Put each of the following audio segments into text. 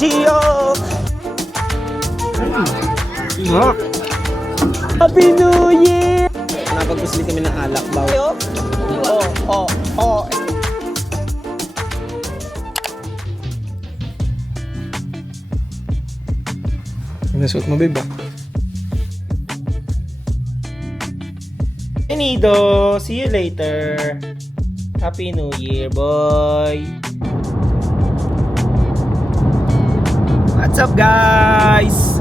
Gio! Happy New Year! Napagpusli kami ng alak ba? Oh. Nasuot mo, babe, ba? Nido, see you later. Happy New Year, boy. What's up, guys?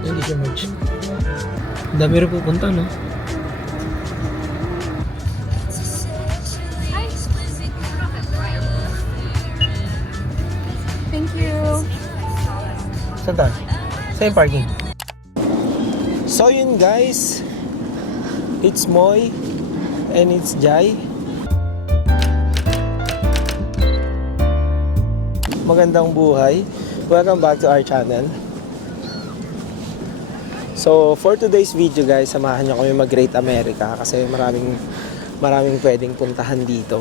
Hindi siya merch. Dami rin pupunta, no? Thank you. Saan tayo? Saan yung parking? So yun, guys. It's Moy and it's Jai. Magandang buhay. Welcome back to our channel. So for today's video, guys, samahan nyo kami mag-Great America kasi maraming pwedeng puntahan dito.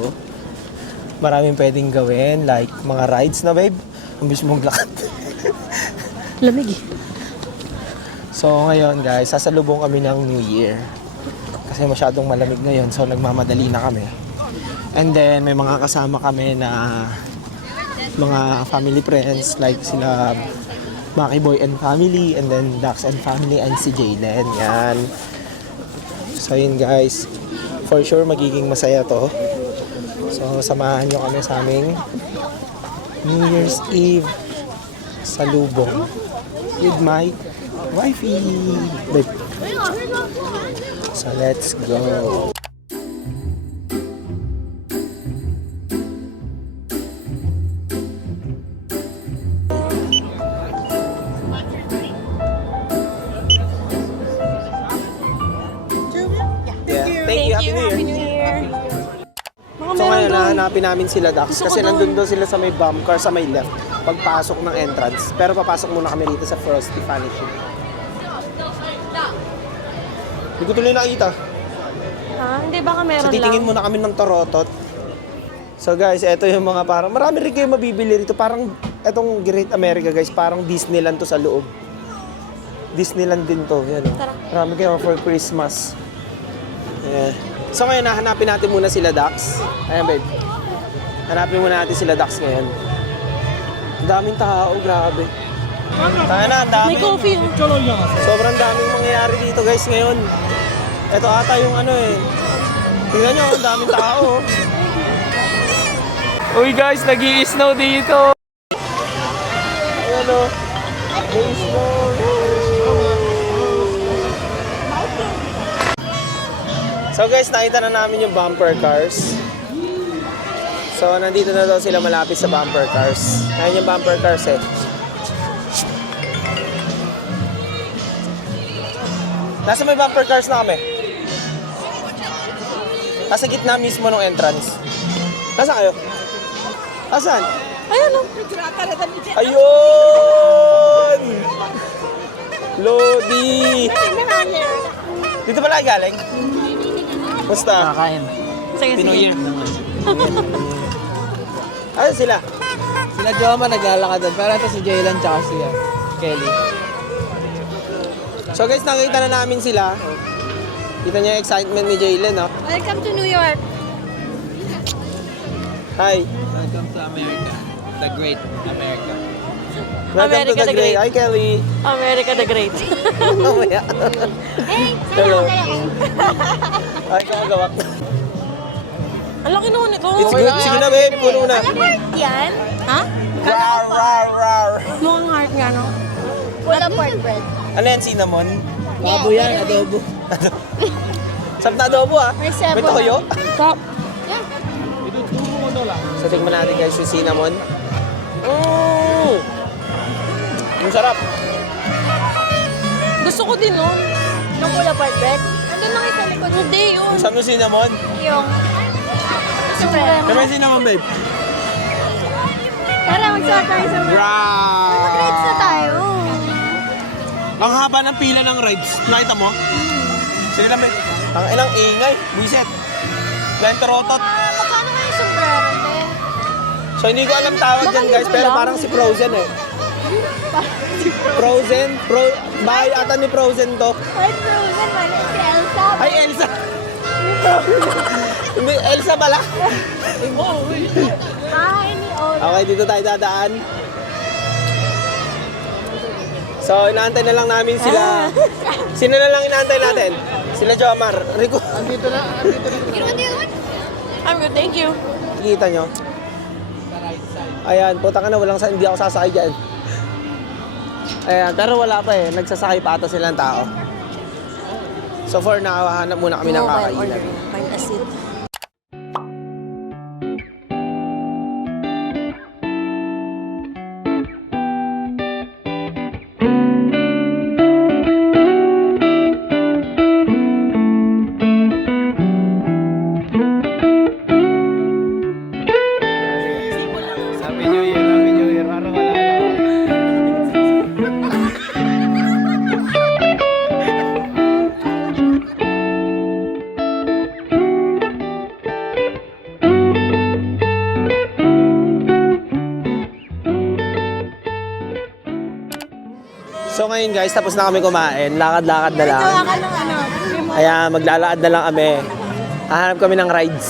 Maraming pwedeng gawin, like mga rides na, babe. Ang bilis mong lakad. Lamig eh. So ngayon, guys, sasalubong kami ng New Year. Kasi masyadong malamig ngayon, so nagmamadali na kami. And then may mga kasama kami na mga family friends, like sila Maki Boy and family, and then Dax and family, and si Jaylen. Yan. So yun, guys, for sure magiging masaya to. So samahan nyo kami sa aming New Year's Eve salubong with my wifey. So let's go. Thank you. Happy New Year. So ngayon, nahanapin namin sila, Dax, kasi nandun doon sila sa may bomb car sa may left, pagpasok ng entrance. Pero papasok muna kami dito sa Frosty Vanishing. Hindi ko tuloy nakita. Ha? Hindi baka meron So titingin muna kami ng Torotot. So guys, eto yung mga parang, marami rin kayo mabibili rito. Parang, etong Great America, guys, parang Disneyland to sa loob. Disneyland din to, yan o. Marami kayo for Christmas. Yeah. So ngayon, nahanapin natin muna sila, Dax. Ayan, babe. Hanapin muna natin sila, Dax, ngayon. Ang daming tao, grabe. Kaya na, ang dami. May coffee. Sobrang daming mangyayari dito, guys, ngayon. Ito ata yung ano eh. Tingnan nyo, ang daming tao. Uy, guys, nag-i-snow dito. Ayan o. Nag-i-snow. So guys, nakita na namin yung bumper cars. So nandito na daw sila malapit sa bumper cars. Ayan yung bumper cars eh. Nasa may bumper cars na kami. Nasa gitna mismo ng entrance. Nasaan kayo? Nasaan? Ayun o. Ayun! Lodi! Dito pala galing? Basta? Kakain. Sige, Pinoy sige. year naman. Ayun sila. Sila Joma naglalakad doon. Pero ito si Jaylen tsaka si Kelly. So guys, nakita na namin sila. Kita niyo yung excitement ni Jaylen, no? Welcome to New York. Hi. Welcome to America. The Great America. Welcome to America the the Great. Great. Hi, Kelly. America the Great. Mamaya. Hello. Ay, kumagawak. Ang laki naman ito. It's good. Sige na, babe. Puno na. Yan? Ha? Rar, rar, rar. Mukhang heart nga, no? Wala part bread. Ano yan, cinnamon? Babo yan, adobo. Sarap na adobo, ah. May sebo May toyo. Top. So, tingnan natin, guys, yung cinnamon. Ang sarap. Gusto ko din, no? Yung wala part bread. Andun lang sa likod. Hindi, yun. Saan yung cinnamon? Yung... Spread. Kaya may cinnamon, babe. Tara, magsuot tayo sa bread. Rar! Ang haba ng pila ng rides. Nakita mo? Sige lang, ang ilang ingay. Biset. Lento rotot. Magkano nga yung sombrero, te? So hindi ko alam tawag Baka dyan guys, libre pero lang. parang si Frozen eh. Frozen? Bahay ata ni Frozen to. Ay, Frozen, mali. Si Elsa. Ay, Elsa! Hindi, Elsa pala. Ay, ni Ola. Okay, dito tayo dadaan. So, inaantay na lang namin sila. Sino na lang inaantay natin? Sila Jomar. Rico. Andito na. I'm good, thank you. Kita nyo? Ayan, puta ka na, hindi ako sasakay dyan. Ayan, pero wala pa eh. Nagsasakay pa ata silang tao. So for now, hanap muna kami ng kakainan. Find a seat. Happy New Year, Happy New Year. Para wala lang. So ngayon guys, tapos na kami kumain. Lakad-lakad na lang. Gawa ka ng ano. Kaya maglalakad na lang kami. Hahanap kami ng rides.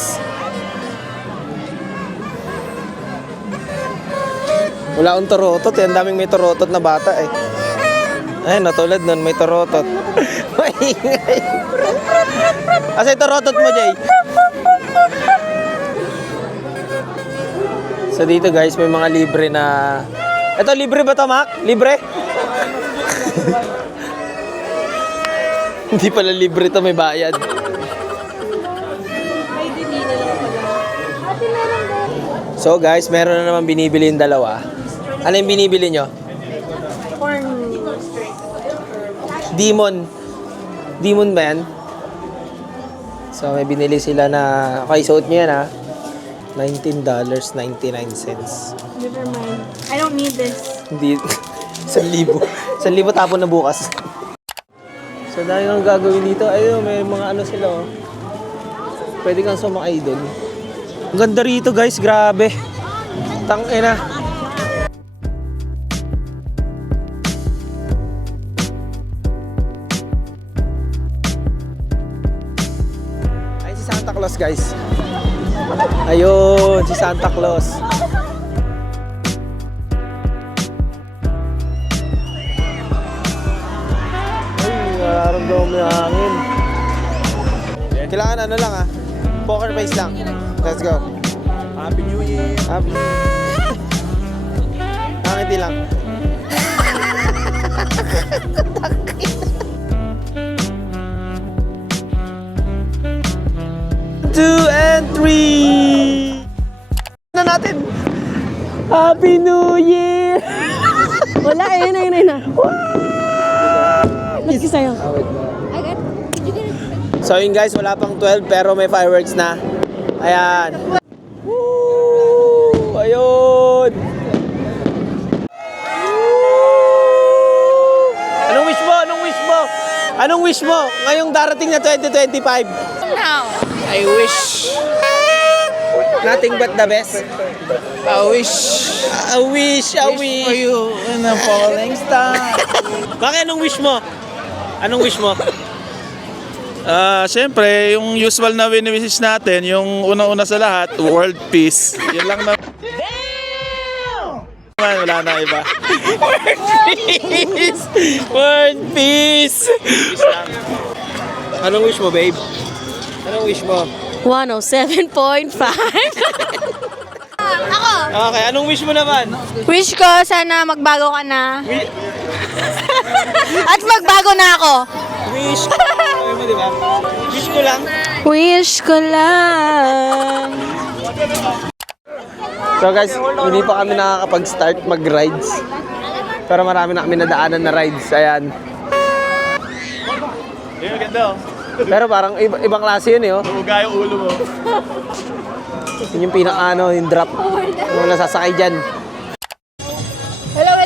Wala akong torotot eh. Ang daming may torotot na bata eh. Ay, natulad nun, may torotot. Maingay. Asa yung torotot mo, Jay? So dito guys, may mga libre na... Ito, libre ba to, Mac? Libre? Hindi pala libre to, may bayad. May dinina lang pala. Ate, meron din. So guys, meron na naman binibili yung dalawa. Ano yung binibili nyo? Corn. Demon. Demon ba yan? So may binili sila na... Okay, suot nyo yan ha. $19.99. Never mind. I don't need this. Hindi. 1,000. 1,000 tapon na bukas. So dahil ang gagawin dito, ayun, may mga ano sila oh. Pwede kang sumakay doon. Ang ganda rito guys, grabe. Tangina. Ayun si Santa Claus guys. Ayun, si Santa Claus. Nararamdaman mo yung hangin. Kailangan ano lang ah. Poker face lang. Let's go. Happy New Year. Happy. Hangiti lang. 2 and 3. Na natin. Happy New Year. Wala, ayun na. Let's sayo. I got, did you get it? So yun guys, wala pang 12 pero may fireworks na. Ayan. Woo! Ayun! Anong wish mo? Anong wish mo? Anong wish mo ngayong darating na 2025? Now. I wish. Nothing but the best. I wish. A wish, a For wish. you in a falling star. Bakit anong wish mo? Anong wish mo? Siyempre, yung usual na wini-wishes natin, yung unang-una sa lahat, world peace. Yun lang na... Man, wala na iba. Peace! World peace! Anong wish mo, babe? Anong wish mo? 107.5. Ako, Okay, anong wish mo naman? wish ko sana magbago ka na. At magbago na ako. Wish ko. Sabi mo, di ba? Wish ko lang. Wish ko lang. So guys, hindi pa kami nakakapag-start mag-rides. Pero marami na kami nadaanan na rides. Ayan. Yung ganda, oh. Pero parang ibang klase yun eh. Oh. Uga yung ulo mo. Yun yung pinaka-ano, yung drop. Yung nasasakay dyan. Hello.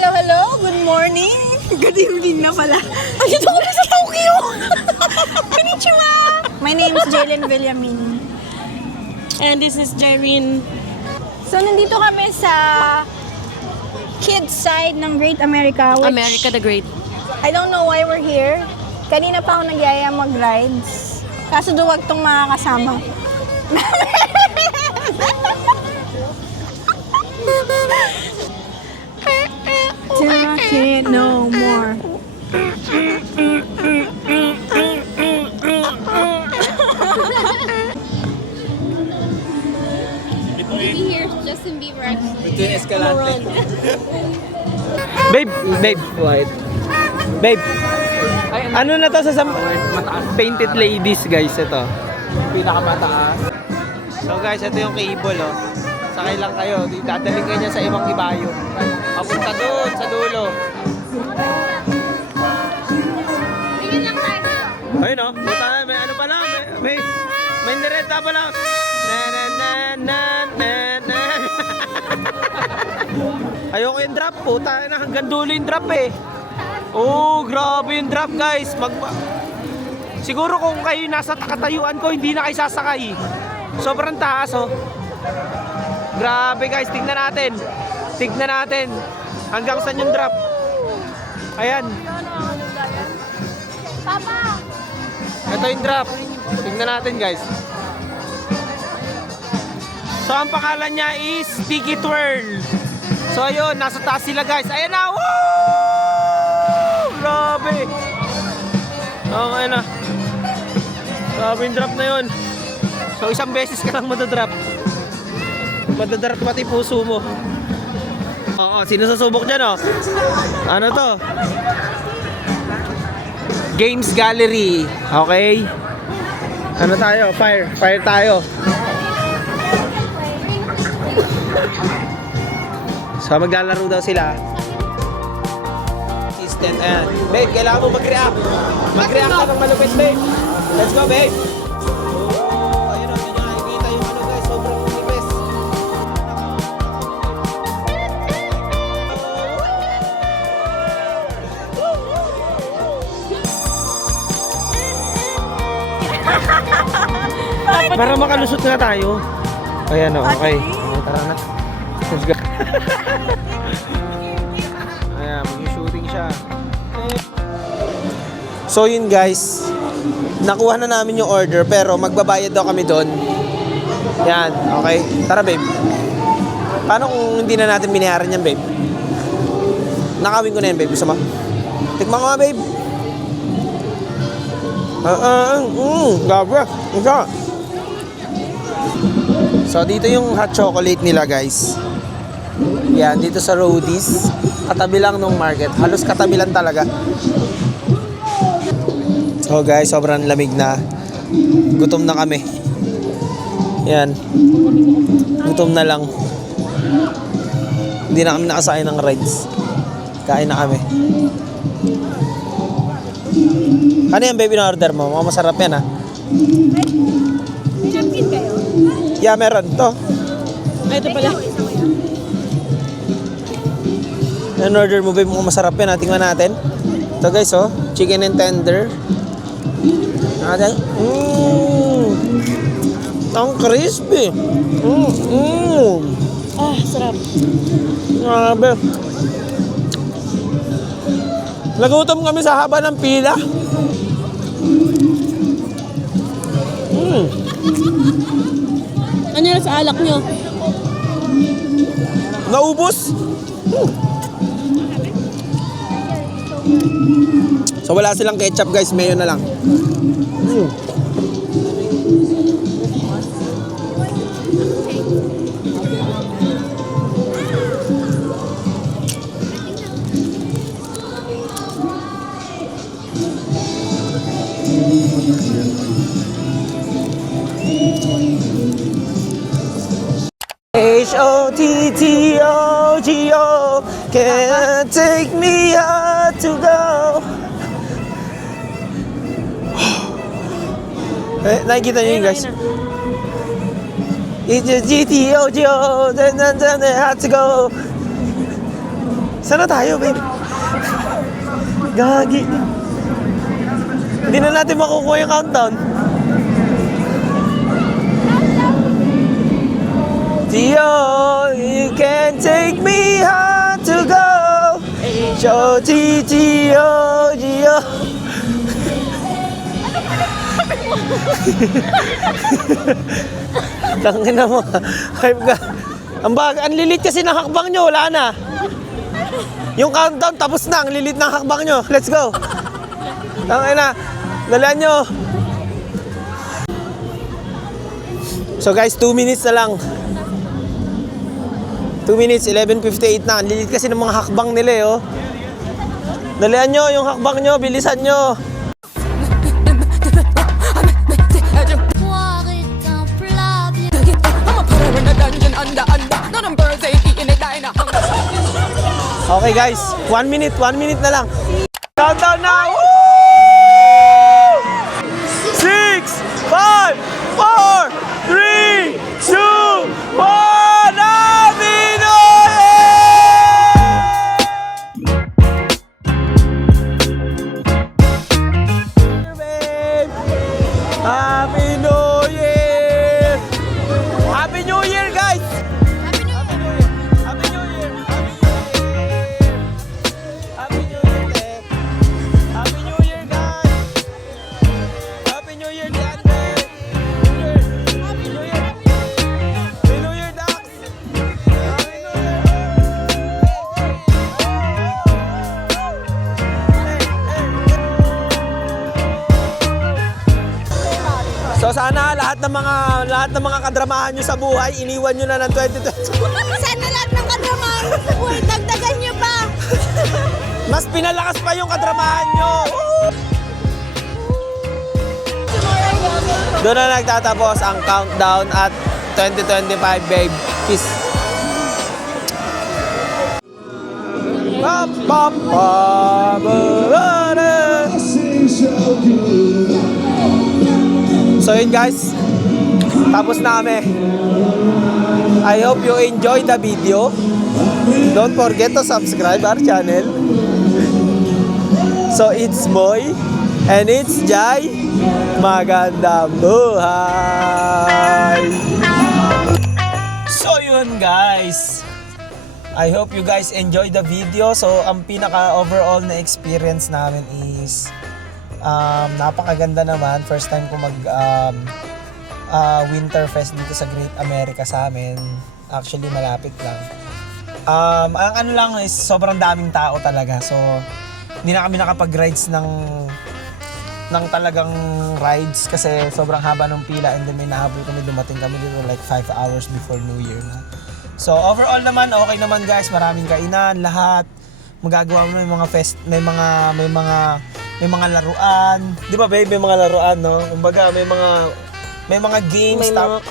Good morning. Good evening na pala. Ay, dito kami sa Tokyo! Konnichiwa! My name is Jalen Villamin. And this is Jyrene. So, nandito kami sa kids side ng Great America. Which America the Great. I don't know why we're here. Kanina pa ako nagyaya mag-rides. Kaso duwag tong mga kasama. Talk it no more. Here's Justin Bieber actually. Ito yung Escalante. Babe, wait. Babe, ano na to sa painted ladies guys, ito. Pinakamataas. So guys, ito yung cable oh. Sakay lang kayo, dadaling kayo niya sa ibang ibayo. Papunta doon sa dulo. Tingin lang tayo. Ayun oh, puta, may ano pala, may nirenta pala. Na. Ayoko yung drop, puta na hanggang dulo yung drop eh. Oh, grabe yung drop guys. Siguro kung kayo nasa katayuan ko, hindi na kayo sasakay. Sobrang taas oh. Grabe guys, tignan natin. Tignan natin. Hanggang saan yung drop. Ayan. Papa! Ito yung drop. Tignan natin guys. So ang pangalan niya is Sticky Twirl. So ayun, nasa taas sila guys. Ayan na! Woo! Grabe! Okay na. Grabe yung drop na yun. So isang beses ka lang madadrop. Madadrop pati puso mo. Oo, sino sasubok dyan oh? Ano to? Games Gallery. Okay? Ano tayo? Fire tayo. So maglalaro daw sila. Assistant. Ayan. Babe, kailangan mo mag-react. Mag-react ka ng malupit, babe. Let's go, babe. Oh, ayun o. Hindi nyo nakikita yung ano guys. Sobrang nipis. Para makalusot nga tayo. Ayan o, okay. Tara na. Let's go. Ayan, mag-shooting siya. So yun guys, nakuha na namin yung order pero magbabayad daw kami doon. Yan, okay. Tara babe. Paano kung hindi na natin binayaran yan babe? Nakawin ko na yan babe, gusto mo? Tikman ko nga babe. Gabi. Isa. So dito yung hot chocolate nila guys. Yan, dito sa Roadies. Katabi lang nung market. Halos katabi lang talaga. So guys, sobrang lamig na. Gutom na kami. Yan. Gutom na lang. Hindi na kami nakasakay ng rides. Kain na kami. Ano yan baby na order mo? Mukhang masarap yan ha. Champion kayo? Yeah, meron. To. Ito pala. Ano order mo babe? Mukhang masarap yan ha. Tingnan natin. Ito guys oh. Chicken and tender. Natin. Ang crispy. Ah, sarap. Grabe. Nagutom kami sa haba ng pila. Ano yan sa alak nyo? Naubos. So wala silang ketchup guys, mayo na lang. H-O-T-T-O-G-O can't take me out to go. Nakikita niyo yun guys? H-O-T-T-O-G-O have to go. Saan na tayo babe? Gagi. Hindi na natin makukuha yung countdown. Gio, you can take me hard to go. Gio, Gio. Tangin na mo. Hype ka. Ang lilit kasi ng hakbang nyo, wala na. Yung countdown tapos na, ang lilit ng hakbang nyo. Let's go. Tangin na. Dalaan nyo. So guys, 2 minutes na lang. 2 minutes, 11:58 na. Ang lilit kasi ng mga hakbang nila eh, oh. Dalian nyo yung hakbang nyo, bilisan nyo. Okay guys, 1 minute na lang. Countdown na! Woo! 6, 5, 4, 3, 2, 1, Happy New Year! Babe! Happy New Year! Happy New Year, guys! Happy New Year! Happy New Year! Happy New Year, te! Happy New Year, guys! Happy New Year, Diante! Happy New Year! Happy New Year, Dax! Happy New Year! So sana lahat ng mga kadramahan nyo sa buhay, iniwan nyo na ng 2020. Sana lahat ng kadramahan mo sa buhay, dagdagan nyo pa. Mas pinalakas pa yung kadramahan nyo. Doon na nagtatapos ang countdown at 2025, babe. Peace. So yun guys, tapos na kami. I hope you enjoy the video. Don't forget to subscribe our channel. So it's Moy and it's Jai. Magandang buhay! So yun guys, I hope you guys enjoy the video. So ang pinaka overall na experience namin is napakaganda naman. First time ko mag Winterfest dito sa Great America sa amin. Actually malapit lang. Ang ano lang is sobrang daming tao talaga. So hindi na kami nakapag-rides ng talagang rides kasi sobrang haba ng pila, and then may nahabol kami, dumating kami dito like 5 hours before New Year na. So overall naman okay naman guys, maraming kainan, lahat magagawa mo, may mga may mga laruan. 'Di ba babe, may mga laruan, no? Kumbaga may mga games, May mga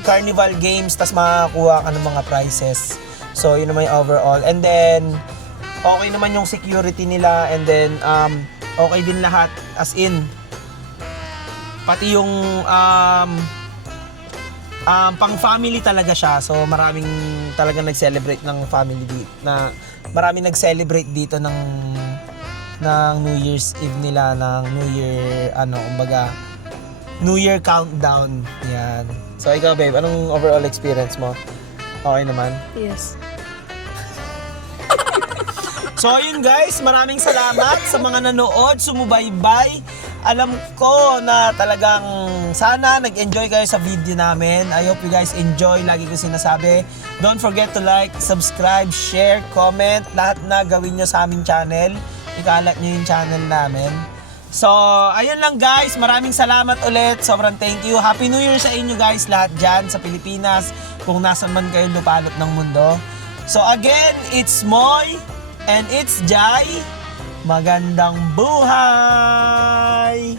carnival games, tas makakuha ka ng mga prizes. So yun naman yung overall. And then okay naman yung security nila, and then okay din lahat, as in pati yung pang family talaga siya. So maraming talagang nag-celebrate ng family dito, na maraming nag-celebrate dito ng New Year's Eve nila, ng New Year kumbaga New Year countdown. Yan. So ikaw babe, anong overall experience mo? Okay naman? Yes. So yun guys, maraming salamat sa mga nanood, sumubaybay. Alam ko na talagang sana nag-enjoy kayo sa video namin. I hope you guys enjoy. Lagi ko sinasabi, don't forget to like, subscribe, share, comment. Lahat na gawin nyo sa aming channel. Ikalat nyo yung channel namin. So, ayun lang guys. Maraming salamat ulit. Sobrang thank you. Happy New Year sa inyo guys, lahat dyan sa Pilipinas. Kung nasan man kayo lupalop ng mundo. So again, it's Moy and it's Jai. Magandang buhay!